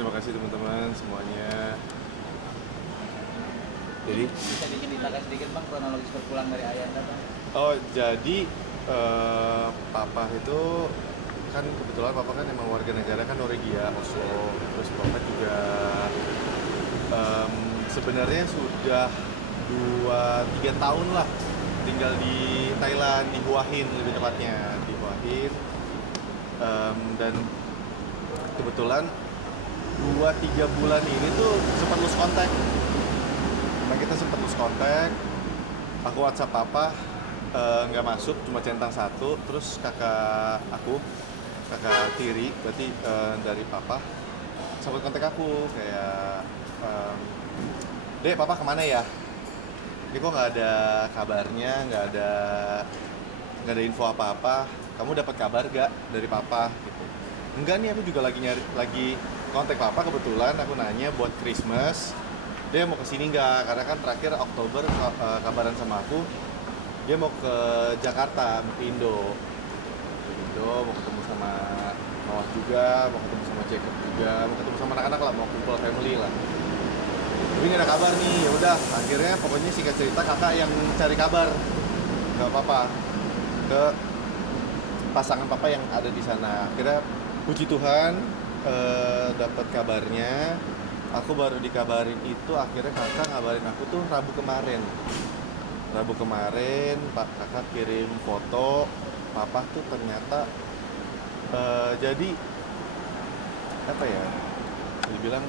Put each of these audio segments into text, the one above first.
Terima kasih teman-teman semuanya. Jadi, Bisa diceritakan sedikit bang kronologis berpulang dari Ayanda bang? jadi papa itu kan kebetulan papa kan emang warga negara kan Norwegia, Oslo. Terus papa juga sebenarnya sudah 2-3 tahun lah tinggal di Thailand, di Hua Hin lebih tepatnya, di Hua Hin. Dan kebetulan 2-3 bulan ini tuh sempat lose kontak. Nah, kita sempat lose kontak. Aku WhatsApp papa, nggak masuk, cuma centang satu. Terus kakak tiri, berarti dari papa, sempat kontak aku kayak, Dek, papa kemana ya? Ini kok nggak ada kabarnya, nggak ada info apa-apa. Kamu dapat kabar gak dari papa? Gitu. Enggak nih, aku juga lagi kontak papa, kebetulan aku nanya buat Christmas. Dia mau kesini nggak? Karena kan terakhir Oktober kabaran sama aku, dia mau ke Jakarta, mau ke Indo. Mau ketemu sama Noah juga, mau ketemu sama Jacob juga, mau ketemu sama anak-anak lah, mau kumpul family lah. Tapi nggak ada kabar nih. Ya udah, akhirnya pokoknya singkat cerita kakak yang cari kabar ke papa, ke pasangan papa yang ada di sana. Akhirnya puji Tuhan dapat kabarnya. Aku baru dikabarin itu, akhirnya kakak ngabarin aku tuh Rabu kemarin, Pak kakak kirim foto papa tuh ternyata jadi apa ya, dibilang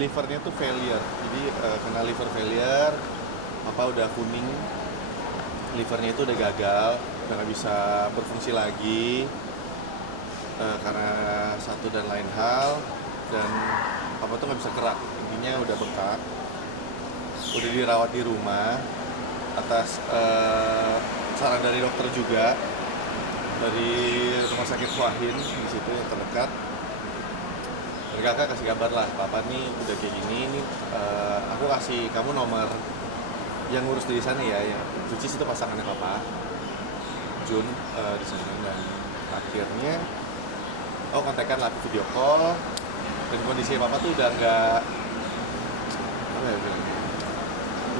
livernya tuh failure. Jadi kena liver failure, papa udah kuning, livernya itu udah gagal, udah nggak bisa berfungsi lagi karena satu dan lain hal. Dan papa tuh nggak bisa gerak, intinya udah bengkak, udah dirawat di rumah atas saran dari dokter juga, dari rumah sakit Hua Hin di situ yang terdekat. Dan kakak kasih kabar lah, papa nih udah kayak gini nih, aku kasih kamu nomor yang ngurus di sana ya, yang which is itu pasangannya papa, Jun, di sana. Dan akhirnya kontekan lah, video call. Dan kondisi papa tuh udah nggak apa ya,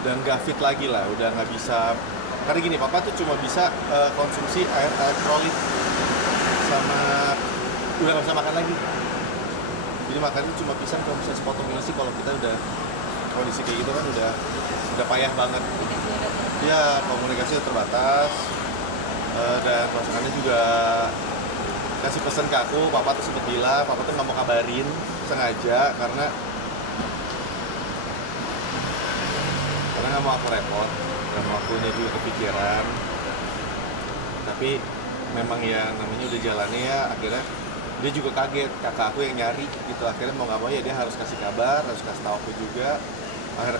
udah nggak fit lagi lah, udah nggak bisa. Karena gini, papa tuh cuma bisa konsumsi air elektrolit sama, udah nggak bisa makan lagi. Jadi makannya cuma pisang kalau bisa sepotong nasi. Kalau kita udah kondisi kayak gitu kan udah payah banget. Ya, komunikasi udah terbatas. Dan pasangannya juga kasih pesan ke aku, papa tuh sempet bilang, papa tuh nggak mau kabarin sengaja karena nggak mau aku repot, nggak mau akunya juga kepikiran. Tapi memang ya namanya udah jalannya ya, akhirnya dia juga kaget, kakak aku yang nyari gitu. Akhirnya mau nggak mau ya dia harus kasih kabar, harus kasih tahu aku juga.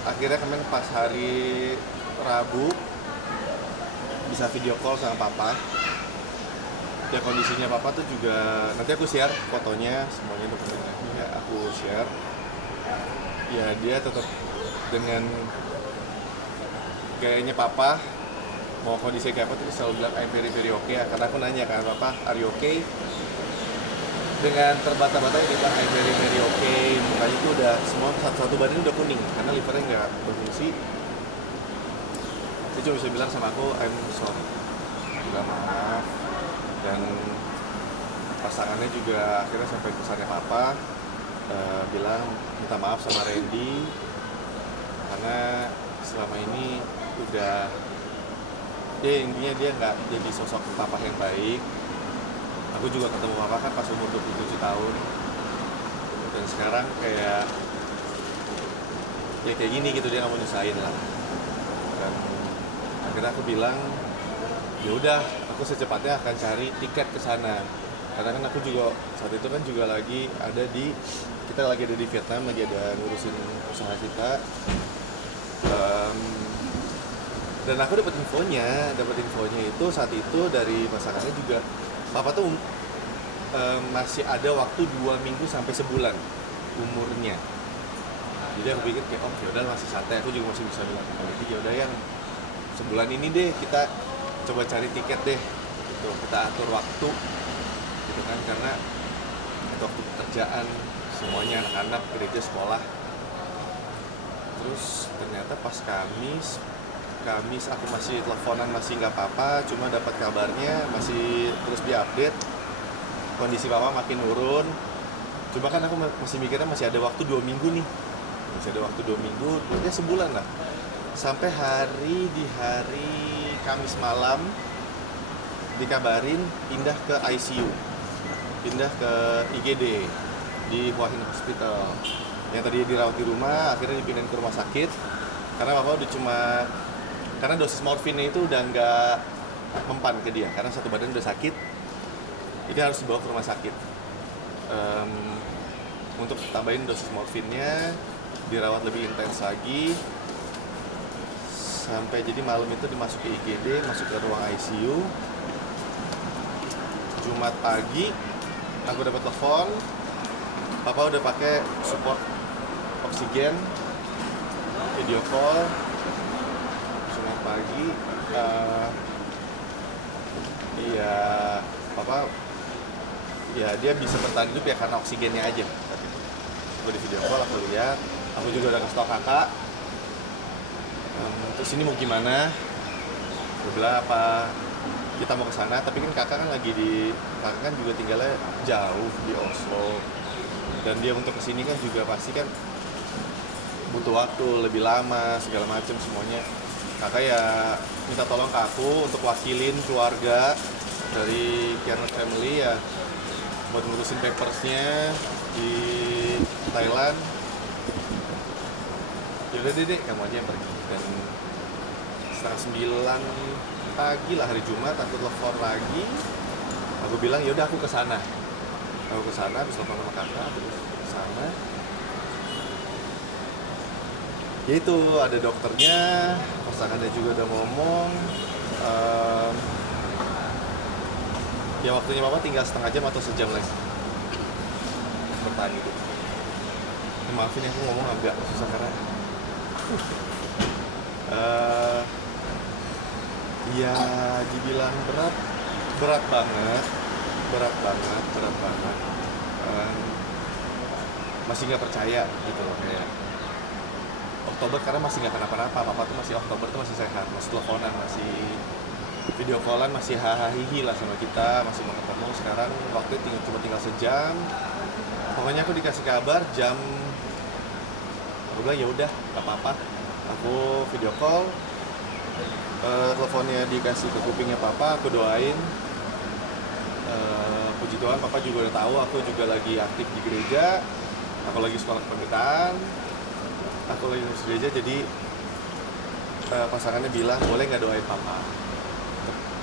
Akhirnya kemarin pas hari Rabu bisa video call sama papa. Ya kondisinya papa tuh juga, nanti aku share fotonya, semuanya dokumennya aku share. Ya dia tetap dengan gayanya papa, mau kondisi kayak apa tuh selalu bilang I'm very very okay ya. Karena aku nanya kan, papa are you okay? Dengan terbata-bata dia bilang I'm very very okay. Mukanya tuh udah semua satu badan udah kuning karena livernya nggak berfungsi. Dia cuma bisa bilang sama aku I'm sorry, bilang maaf. Dan pasangannya juga akhirnya sampai pesannya papa, bilang minta maaf sama Randy karena selama ini udah, dia intinya dia nggak jadi sosok papa yang baik. Aku juga ketemu papa kan pas umur 27 tahun, dan sekarang kayak ya kayak gini gitu, dia nggak mau nyusahin lah. Dan akhirnya aku bilang ya udah, aku secepatnya akan cari tiket ke sana. Karena kan aku juga saat itu kan juga kita lagi ada di Vietnam, lagi ada ngurusin usaha kita. Dan aku dapat infonya itu saat itu dari pasangannya juga, papa tuh masih ada waktu 2 minggu sampai sebulan umurnya. Jadi aku pikir kayak yaudah masih santai, aku juga masih bisa bilang jadi yaudah yang sebulan ini deh kita coba cari tiket deh gitu, kita atur waktu gitu kan, karena itu waktu pekerjaan semuanya, anak-anak, gereja, sekolah. Terus ternyata pas Kamis aku masih teleponan, masih nggak apa-apa, cuma dapat kabarnya masih terus diupdate kondisi papa makin turun. Coba kan aku masih mikirnya masih ada waktu 2 minggu nih, masih ada waktu 2 minggu, ya sebulan lah. Sampai di hari Kamis malam dikabarin pindah ke ICU, pindah ke IGD di Hua Hin Hospital. Yang tadi dirawat di rumah akhirnya dipindahin ke rumah sakit karena papa karena dosis morfinnya itu udah nggak mempan ke dia karena satu badan udah sakit, jadi harus dibawa ke rumah sakit untuk tambahin dosis morfinnya, dirawat lebih intens lagi sampai jadi malam itu dimasuk ke IGD, masuk ke ruang ICU. Jumat pagi aku dapat telepon, papa udah pakai support oksigen, video call. Jumat pagi iya papa ya dia bisa bertahan hidup ya karena oksigennya aja. Aku di video call, aku lihat, aku juga udah kasih tau kakak. Terus ini mau gimana? Gue bilang apa kita mau ke sana, tapi kan kakak kan juga tinggalnya jauh di Oslo, dan dia untuk kesini kan juga pasti kan butuh waktu lebih lama segala macam semuanya. Kakak ya minta tolong ke aku untuk wakilin keluarga dari Kiernet Family ya buat ngurusin papersnya di Thailand. Yaudah deh, kamu aja yang pergi. Dan setengah 9 pagi lah hari Jumat aku telepon lagi, aku bilang yaudah aku kesana, habis telepon sama kakak terus kesana. Ya itu ada dokternya, pasangannya juga udah ngomong ya waktunya papa tinggal setengah jam atau sejam lagi bertahan hidup. Maafin aku ngomong agak susah karena ya dibilang berat banget. Masih nggak percaya gitu loh, kayak Oktober karena masih nggak kenapa-napa, papa tuh masih Oktober tuh masih sehat, masih teleponan, masih video callan, masih hahaha lah sama kita, masih mau ketemu. Sekarang waktu cuma tinggal sejam. Pokoknya aku dikasih kabar aku bilang ya udah nggak apa-apa, aku video call, teleponnya dikasih ke kupingnya papa, aku doain. Puji Tuhan papa juga udah tahu aku juga lagi aktif di gereja, aku lagi sekolah pendeta, aku lagi ngurus gereja, jadi pasangannya bilang boleh nggak doain papa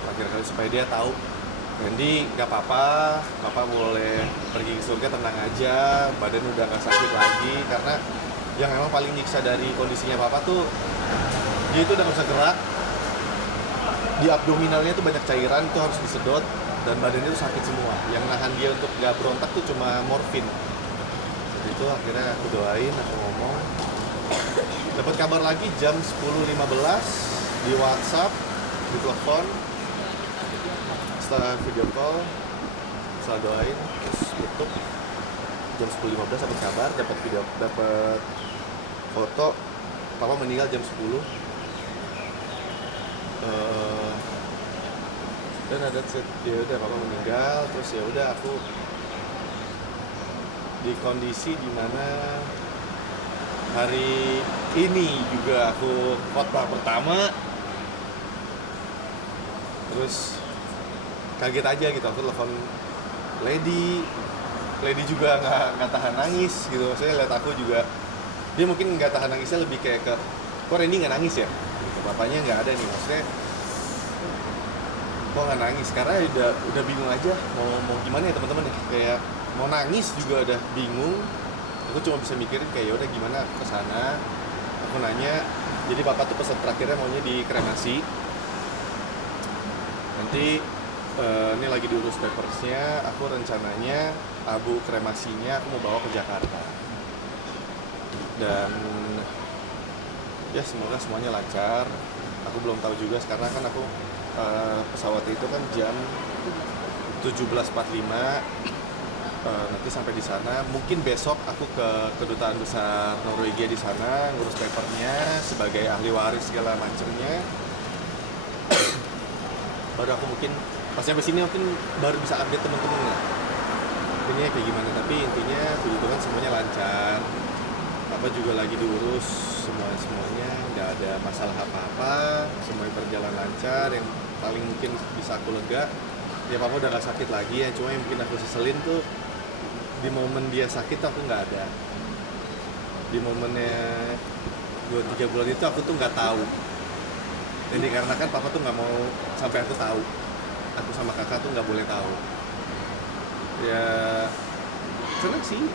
terakhir kali supaya dia tahu Randy nggak apa-apa, papa boleh pergi ke surga, tenang aja, badan udah nggak sakit lagi. Karena yang memang paling nyiksa dari kondisinya papa tuh dia itu udah nggak bisa gerak, di abdominalnya tuh banyak cairan, itu harus disedot, dan badannya tuh sakit semua. Yang nahan dia untuk nggak berontak tuh cuma morfin. Jadi itu akhirnya aku doain, aku ngomong. Dapat kabar lagi jam 10.15 di WhatsApp, di telepon, setelah video call, setelah doain, terus tutup. Jam 10.15 dapat kabar, dapat foto, papa meninggal jam 10. Dan ada set, ya udah papa meninggal, terus ya udah aku di kondisi dimana hari ini juga aku khotbah pertama, terus kaget aja gitu. Aku telepon Lady juga nggak tahan nangis gitu. Saya lihat aku juga, dia mungkin nggak tahan nangisnya lebih kayak ke kok Randy nggak nangis ya gitu. Bapaknya nggak ada nih, maksudnya kok nggak nangis, karena udah bingung aja mau gimana ya teman-teman ya, kayak mau nangis juga udah bingung. Aku cuma bisa mikirin kayak yaudah gimana aku kesana. Aku nanya, jadi papa tuh pesan terakhirnya maunya dikremasi. Nanti ini lagi diurus papersnya, aku rencananya abu kremasinya aku mau bawa ke Jakarta. Dan ya semoga semuanya lancar. Aku belum tahu juga karena kan aku pesawat itu kan jam 17.45. nanti sampai di sana mungkin besok aku ke kedutaan besar Norwegia di sana ngurus papernya sebagai ahli waris segala macemnya. Baru aku mungkin pas sampai sini mungkin baru bisa update temen-temen lah ini kayak gimana, tapi intinya puji Tuhan semuanya lancar, apa juga lagi diurus semuanya nggak ada masalah apa-apa, semuanya berjalan lancar. Yang paling mungkin bisa aku lega ya papa udah gak sakit lagi ya, cuma yang mungkin aku seselin tuh di momen dia sakit aku nggak ada, di momennya 2-3 bulan itu aku tuh nggak tahu, dan dikarenakan papa tuh nggak mau sampai aku tahu, aku sama kakak tuh nggak boleh tahu. Ya seneng sih,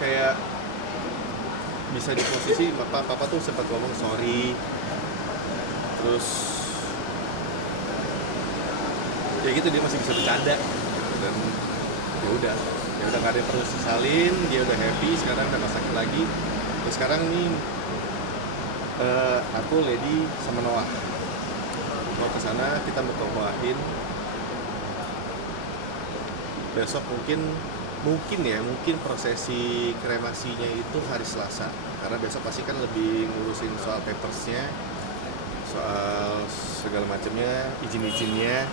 kayak bisa di posisi papa tuh sempat ngomong sorry, terus ya gitu dia masih bisa bercanda gitu. Dan ya udah nggak ada yang perlu sesalin, dia udah happy sekarang, udah nggak sakit lagi. Terus sekarang nih aku Lady sama Noah mau ke sana, kita mau cobain besok mungkin prosesi kremasinya itu hari Selasa, karena besok pasti kan lebih ngurusin soal papersnya, soal segala macamnya, izin-izinnya.